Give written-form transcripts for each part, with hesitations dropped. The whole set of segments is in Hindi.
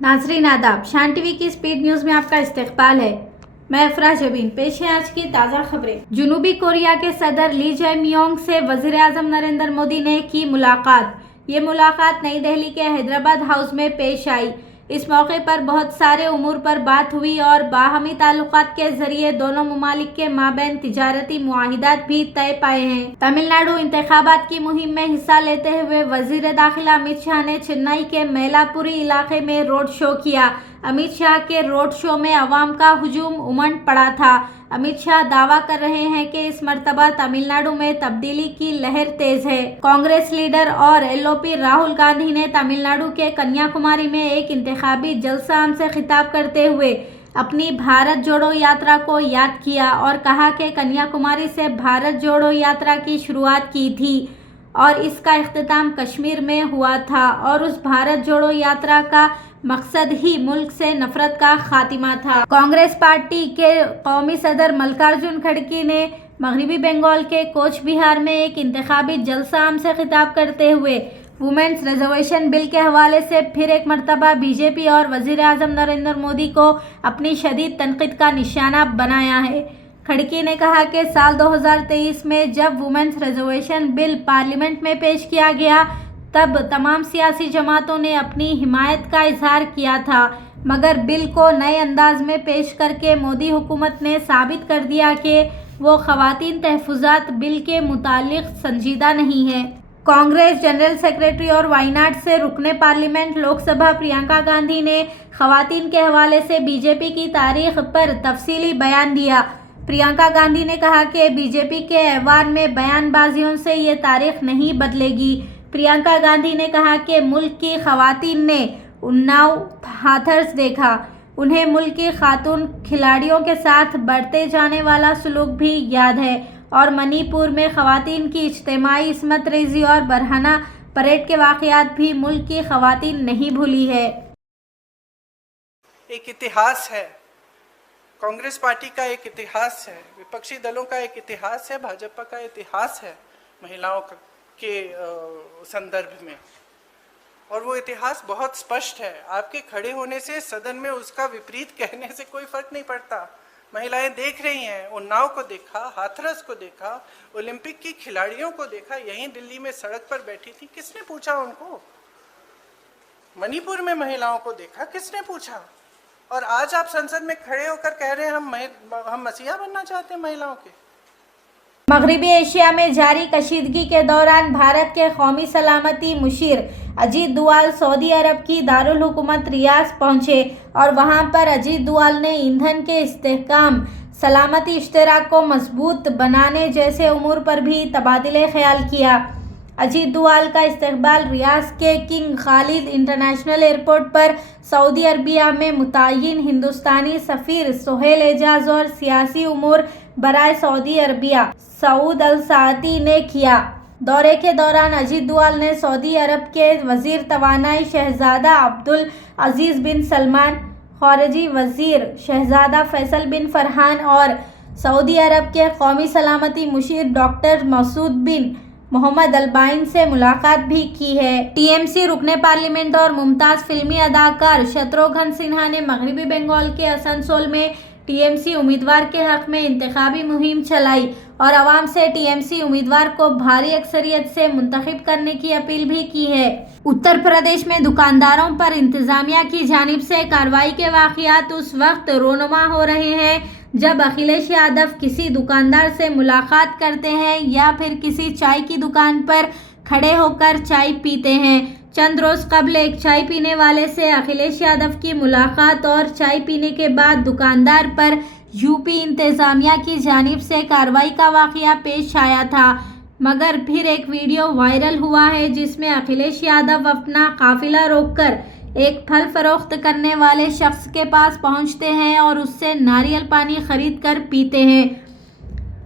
नाजरीन आदाब, शान टीवी की स्पीड न्यूज़ में आपका इस्तकबाल है। मैं अफरा जबीन, पेश है आज की ताज़ा खबरें। जनूबी कोरिया के सदर ली जाए मियोंग से वज़ीर आज़म नरेंद्र मोदी ने की मुलाकात। ये मुलाकात नई दिल्ली के हैदराबाद हाउस में पेश आई। इस मौके पर बहुत सारे उमूर पर बात हुई और बाहमी ताल्लुकात के जरिए दोनों ममालिक के माबैन तिजारती मुआहिदात भी तय पाए हैं। तमिलनाडु इंतखाबात की मुहिम में हिस्सा लेते हुए वजीर दाखिला अमित शाह ने चेन्नई के मैलापुरी इलाके में रोड शो किया। अमित शाह के रोड शो में अवाम का हुजूम उमड़ पड़ा था। अमित शाह दावा कर रहे हैं कि इस मर्तबा तमिलनाडु में तब्दीली की लहर तेज है। कांग्रेस लीडर और एलओपी राहुल गांधी ने तमिलनाडु के कन्याकुमारी में एक इंतखाबी जलसा से खिताब करते हुए अपनी भारत जोड़ो यात्रा को याद किया और कहा कि कन्याकुमारी से भारत जोड़ो यात्रा की शुरुआत की थी और इसका इख्तिताम कश्मीर में हुआ था और उस भारत जोड़ो यात्रा का मकसद ही मुल्क से नफरत का खात्मा था। कांग्रेस पार्टी के कौमी सदर मल्लिकार्जुन खड़गे ने मगरबी बंगाल के कोच बिहार में एक इंतखाबी जलसा से खिताब करते हुए वुमेन्स रिजर्वेशन बिल के हवाले से फिर एक मरतबा बीजेपी और वजीर आज़म नरेंद्र मोदी को अपनी शदीद तनकीद का निशाना बनाया है। खड़गे ने कहा कि साल 2023 में जब वुमेन्स रिजर्वेशन बिल पार्लियामेंट में पेश किया गया तब तमाम सियासी जमातों ने अपनी हिमायत का इजहार किया था, मगर बिल को नए अंदाज में पेश करके मोदी हुकूमत ने साबित कर दिया कि वो खवातीन तहफ़्फ़ुज़ात बिल के मुतालिक संजीदा नहीं है। कांग्रेस जनरल सेक्रेटरी और वायनाड से रुकने पार्लियामेंट लोकसभा प्रियंका गांधी ने खवातीन के हवाले से बीजेपी की तारीख पर तफसीली बयान दिया। प्रियंका गांधी ने कहा कि बीजेपी के ऐवान में बयानबाजियों से ये तारीख नहीं बदलेगी। प्रियंका गांधी ने कहा कि मुल्क की खवातीन ने उन्नाव हाथरस देखा, उन्हें मुल्क की खातून खिलाड़ियों के साथ बढ़ते जाने वाला सलूक भी याद है और मणिपुर में खवातीन की इज्तिमाई इस्मत रेजी और बरहना परेड के वाक़यात भी मुल्क की खवातीन नहीं भूली है। एक इतिहास है, कांग्रेस पार्टी का एक इतिहास है, विपक्षी दलों का एक इतिहास है, भाजपा का इतिहास है महिलाओं के संदर्भ में, और वो इतिहास बहुत स्पष्ट है। आपके खड़े होने से सदन में उसका विपरीत कहने से कोई फर्क नहीं पड़ता। महिलाएं देख रही हैं, उन्नाव को देखा, हाथरस को देखा, ओलंपिक की खिलाड़ियों को देखा, यहीं दिल्ली में सड़क पर बैठी थी, किसने पूछा उनको? मणिपुर में महिलाओं को देखा, किसने पूछा? और आज आप संसद में खड़े होकर कह रहे हैं हम मसीहा बनना चाहते हैं महिलाओं के। मगरबी एशिया में जारी कशीदगी के दौरान भारत के कौमी सलामती मुशीर अजीत दुआल सऊदी अरब की दारुल हुकूमत रियाद पहुंचे और वहां पर अजीत दुआल ने ईंधन के इस्तेहकाम, सलामती इश्तराक को मजबूत बनाने जैसे उमूर पर भी तबादले ख्याल किया। अजीत दुआल का इस्तकबाल रियाद के किंग खालिद इंटरनेशनल एयरपोर्ट पर सऊदी अरबिया में मुतय्यन हिंदुस्तानी सफ़ीर सोहेल एजाज और सियासी उमूर बराए सऊदी अरबिया सऊद अल सादी ने किया। दौरे के दौरान अजीत दुआल ने सऊदी अरब के वज़ीर तवानाई शहजादा अब्दुल अजीज़ बिन सलमान, ख़ारिजी वज़ीर शहजादा फैसल बिन फरहान और सऊदी अरब के कौमी सलामती मुशीर डॉक्टर मसूद बिन मोहम्मद अलबाइन से मुलाकात भी की है। टीएमसी रुकने पार्लियामेंट और मुमताज़ फिल्मी अदाकार शत्रुघ्न सिन्हा ने मगरबी बंगाल के असनसोल में टीएमसी उम्मीदवार के हक में इंतखाबी मुहिम चलाई और आवाम से टीएमसी उम्मीदवार को भारी अक्सरियत से मुंतखब करने की अपील भी की है। उत्तर प्रदेश में दुकानदारों पर इंतजामिया की जानिब से कार्रवाई के वाक़यात उस वक्त रोनुमा हो रहे हैं जब अखिलेश यादव किसी दुकानदार से मुलाकात करते हैं या फिर किसी चाय की दुकान पर खड़े होकर चाय पीते हैं। चंद रोज़ कबल एक चाय पीने वाले से अखिलेश यादव की मुलाकात और चाय पीने के बाद दुकानदार पर यूपी इंतज़ामिया की जानिब से कार्रवाई का वाक़या पेश आया था, मगर फिर एक वीडियो वायरल हुआ है जिसमें अखिलेश यादव अपना काफिला रोककर एक फल फरोख्त करने वाले शख्स के पास पहुंचते हैं और उससे नारियल पानी खरीद कर पीते हैं।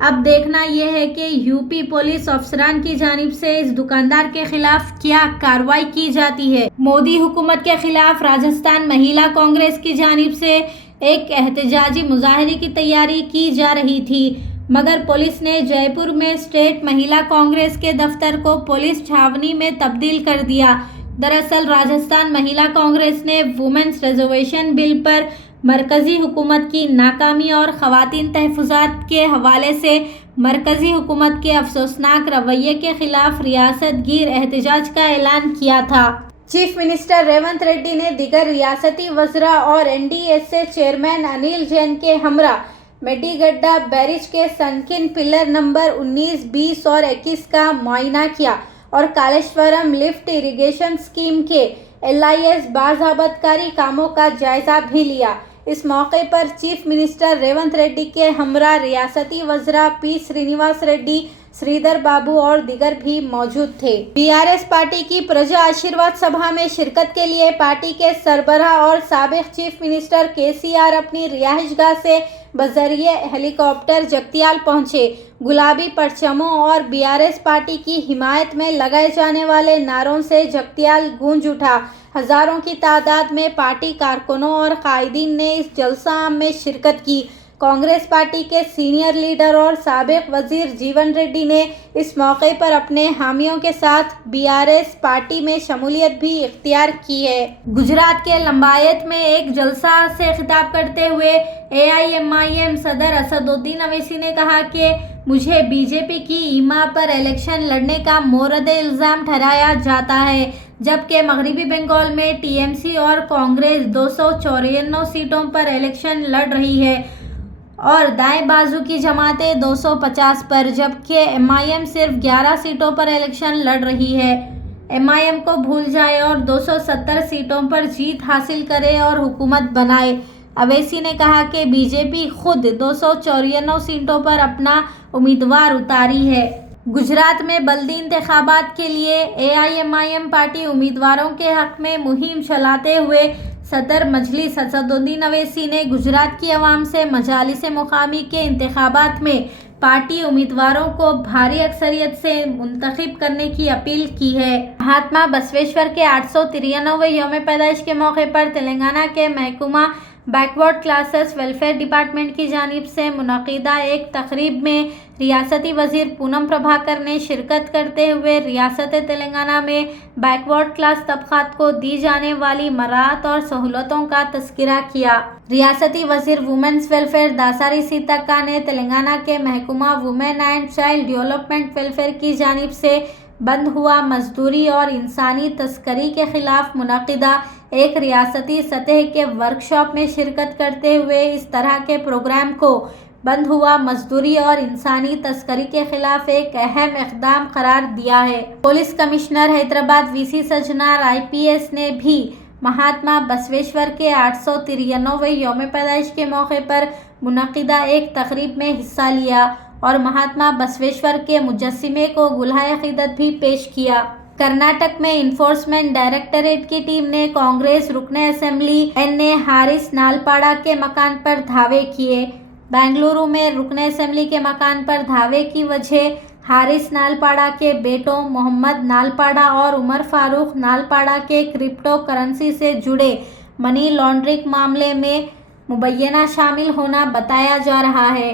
अब देखना यह है कि यूपी पुलिस अफसरान की जानिब से इस दुकानदार के खिलाफ क्या कार्रवाई की जाती है। मोदी हुकूमत के खिलाफ राजस्थान महिला कांग्रेस की जानिब से एक एहतजाजी मुजाहरे की तैयारी की जा रही थी, मगर पुलिस ने जयपुर में स्टेट महिला कांग्रेस के दफ्तर को पुलिस छावनी में तब्दील कर दिया, दरअसल राजस्थान महिला कांग्रेस ने वुमेन्स रिजर्वेशन बिल पर मरकजी हुकूमत की नाकामी और खवातीन तहफ़्फ़ुज़ात के हवाले से मरकजी हुकूमत के अफसोसनाक रवैये के खिलाफ रियासत गिर एहतजाज का ऐलान किया था। चीफ मिनिस्टर रेवंत रेड्डी ने दीगर रियासती वज़रा और NDSA चेयरमैन अनिल जैन के हमरा मेडीगड्डा बैरिज के सनकिन पिलर नंबर 19, 20 और 21 का मुआयना किया और कालेश्वरम लिफ्ट इरिगेशन स्कीम के LIS बाज़ाबतकारी कामों का जायजा भी लिया। इस मौके पर चीफ मिनिस्टर रेवंत रेड्डी के हमरा रियासती वज़रा P श्रीनिवास रेड्डी, श्रीधर बाबू और दीगर भी मौजूद थे। BRS पार्टी की प्रजा आशीर्वाद सभा में शिरकत के लिए पार्टी के सरबराह और साबिक चीफ मिनिस्टर KCR अपनी रिहाइशगाह से बजरिए हेलीकॉप्टर जगतियाल पहुंचे। गुलाबी परचमों और BRS पार्टी की हिमायत में लगाए जाने वाले नारों से जगतियाल गूंज उठा। हजारों की तादाद में पार्टी कारकुनों और कायदीन ने इस जलसा आम में शिरकत की। कांग्रेस पार्टी के सीनियर लीडर और साबिक वजीर जीवन रेड्डी ने इस मौके पर अपने हामियों के साथ BRS पार्टी में शमूलियत भी इख्तियार की है। गुजरात के लंबायत में एक जलसा से खिताब करते हुए AIMIM सदर असदुद्दीन अवैसी ने कहा कि मुझे बीजेपी की ईमा पर इलेक्शन लड़ने का मोरद इल्ज़ाम ठहराया जाता है, जबकि मगरिबी बंगाल में TMC और कांग्रेस 254 सीटों पर इलेक्शन लड़ रही है और दाएं बाजू की जमातें 250 पर, जबकि MIM सिर्फ 11 सीटों पर इलेक्शन लड़ रही है। MIM को भूल जाए और 270 सीटों पर जीत हासिल करे और हुकूमत बनाए। अवैसी ने कहा कि बीजेपी खुद 254 सीटों पर अपना उम्मीदवार उतारी है। गुजरात में बल्दी इंतखाबात के लिए AIMIM पार्टी उम्मीदवारों के हक में मुहिम चलाते हुए सदर मजलिस असदुद्दीन अवैसी ने गुजरात की आवाम से मजालिस मुकामी के इंतखाबात में पार्टी उम्मीदवारों को भारी अक्सरियत से मुंतखब करने की अपील की है। महात्मा बसवेश्वर के 893वें यौम पैदाइश के मौके पर तेलंगाना के महकमा बैकवर्ड क्लासेस वेलफेयर डिपार्टमेंट की जानिब से मुनक़िदा एक तकरीब में रियासती वज़ीर पूनम प्रभाकर ने शिरकत करते हुए रियासत तेलंगाना में बैकवर्ड क्लास तबक़ात को दी जाने वाली मराहत और सहूलतों का तज़किरा किया। रियासती वज़ीर वुमेन्स वेलफेयर दासारी सीतक्का ने तेलंगाना के महकमा women and child development welfare की जानिब से बंद हुआ मजदूरी और इंसानी तस्करी के खिलाफ मुनक़िदा एक रियासती सतह के वर्कशॉप में शिरकत करते हुए इस तरह के प्रोग्राम को बंद हुआ मजदूरी और इंसानी तस्करी के खिलाफ एक अहम इक़दाम करार दिया है। Police commissioner Hyderabad VC Sajjanar IPS ने भी महात्मा बसवेश्वर के 893वें यौम पैदाइश के मौके पर मुनक़िदा एक तकरीब में हिस्सा लिया और महात्मा बसवेश्वर के मुजस्सिमे को गुलाए अक़ीदत भी पेश किया। कर्नाटक में इन्फोर्समेंट डायरेक्टरेट की टीम ने कांग्रेस रुकने असेंबली NA हारिस नालपाड़ा के मकान पर धावे किए। बेंगलुरु में रुकने असेंबली के मकान पर धावे की वजह हारिस नालपाड़ा के बेटों मोहम्मद नालपाड़ा और उमर फारूक नालपाड़ा के क्रिप्टो करेंसी से जुड़े मनी लॉन्ड्रिंग मामले में मुबैना शामिल होना बताया जा रहा है।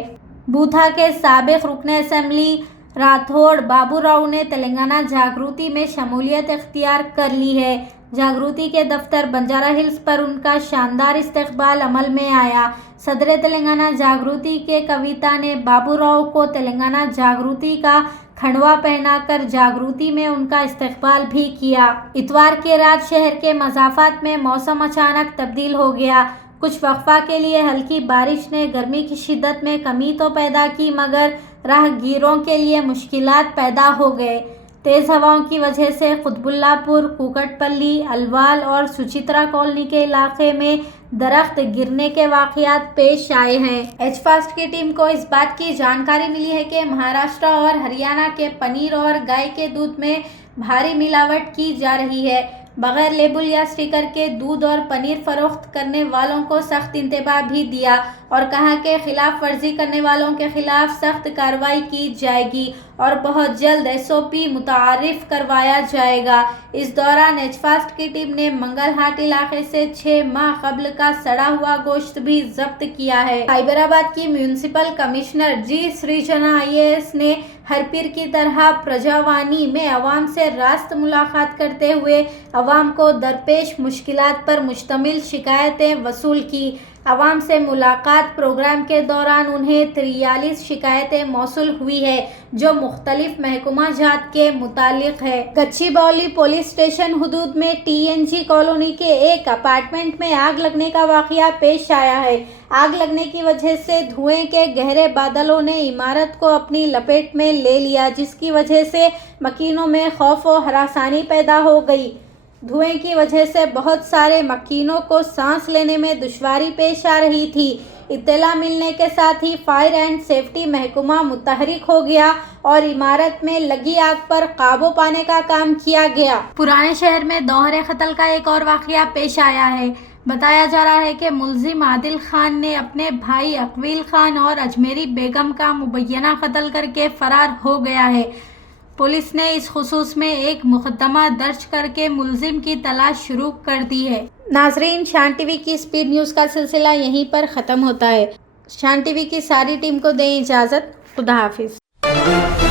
बूथा के साबिक रुकने असेंबली राठौड़ बाबू राव ने तेलंगाना जागृति में शमूलियत इख्तियार कर ली है। जागृति के दफ्तर बंजारा हिल्स पर उनका शानदार इस्तकबाल अमल में आया। सदर तेलंगाना जागृति के कविता ने बाबू राव को तेलंगाना जागृति का खंडवा पहनाकर जागृति में उनका इस्तकबाल भी किया। इतवार के रात शहर के मज़ाफ़ात में मौसम अचानक तब्दील हो गया। कुछ वक्फा के लिए हल्की बारिश ने गर्मी की शिद्दत में कमी तो पैदा की, मगर राहगीरों के लिए मुश्किलात पैदा हो गए। तेज़ हवाओं की वजह से कुतुबुल्लापुर, कुकटपल्ली, अलवाल और सुचित्रा कॉलोनी के इलाके में दरख्त गिरने के वाक़यात पेश आए हैं। एचफास्ट की टीम को इस बात की जानकारी मिली है कि महाराष्ट्र और हरियाणा के पनीर और गाय के दूध में भारी मिलावट की जा रही है। बगैर लेबल या स्टिकर के दूध और पनीर फरोख्त करने वालों को सख्त इंतबाह भी दिया और कहा कि खिलाफ वर्जी करने वालों के खिलाफ सख्त कार्रवाई की जाएगी और बहुत जल्द SOP मुतारिफ करवाया जाएगा। इस दौरान एचफास्ट की टीम ने मंगलहाट इलाके से 6 माह कबल का सड़ा हुआ गोश्त भी जब्त किया है। हैदराबाद की municipal commissioner G. Srijana IAS ने हर पीर की तरह प्रजावानी में अवाम से रास्त मुलाकात करते हुए अवाम को दरपेश मुश्किलात पर मुश्तमिल शिकायतें वसूल की। अवाम से मुलाकात प्रोग्राम के दौरान उन्हें 43 शिकायतें मौसूल हुई है जो मुख्तलिफ महकुमा जात के मुतालिक है। गच्चीबौली पुलिस स्टेशन हुदूद में TNG कॉलोनी के एक अपार्टमेंट में आग लगने का वाक़या पेश आया है। आग लगने की वजह से धुएं के गहरे बादलों ने इमारत को अपनी लपेट में ले लिया, जिसकी वजह से मकीनों में खौफ और हरासानी पैदा हो गई। धुएं की वजह से बहुत सारे मकीनों को सांस लेने में दुश्वारी पेश आ रही थी। इत्तला मिलने के साथ ही फायर एंड सेफ्टी महकमा मुतहरिक हो गया और इमारत में लगी आग पर काबू पाने का काम किया गया। पुराने शहर में दोहरे कत्ल का एक और वाक़या पेश आया है। बताया जा रहा है कि मुलजिम आदिल खान ने अपने भाई अकवील खान और अजमेरी बेगम का मुबैना कत्ल करके फरार हो गया है। पुलिस ने इस खुसूस में एक मुकदमा दर्ज करके मुलजिम की तलाश शुरू कर दी है। नाजरीन, शान टीवी की स्पीड न्यूज़ का सिलसिला यहीं पर ख़त्म होता है। शान टीवी की सारी टीम को दें इजाज़त। खुदा हाफिज़।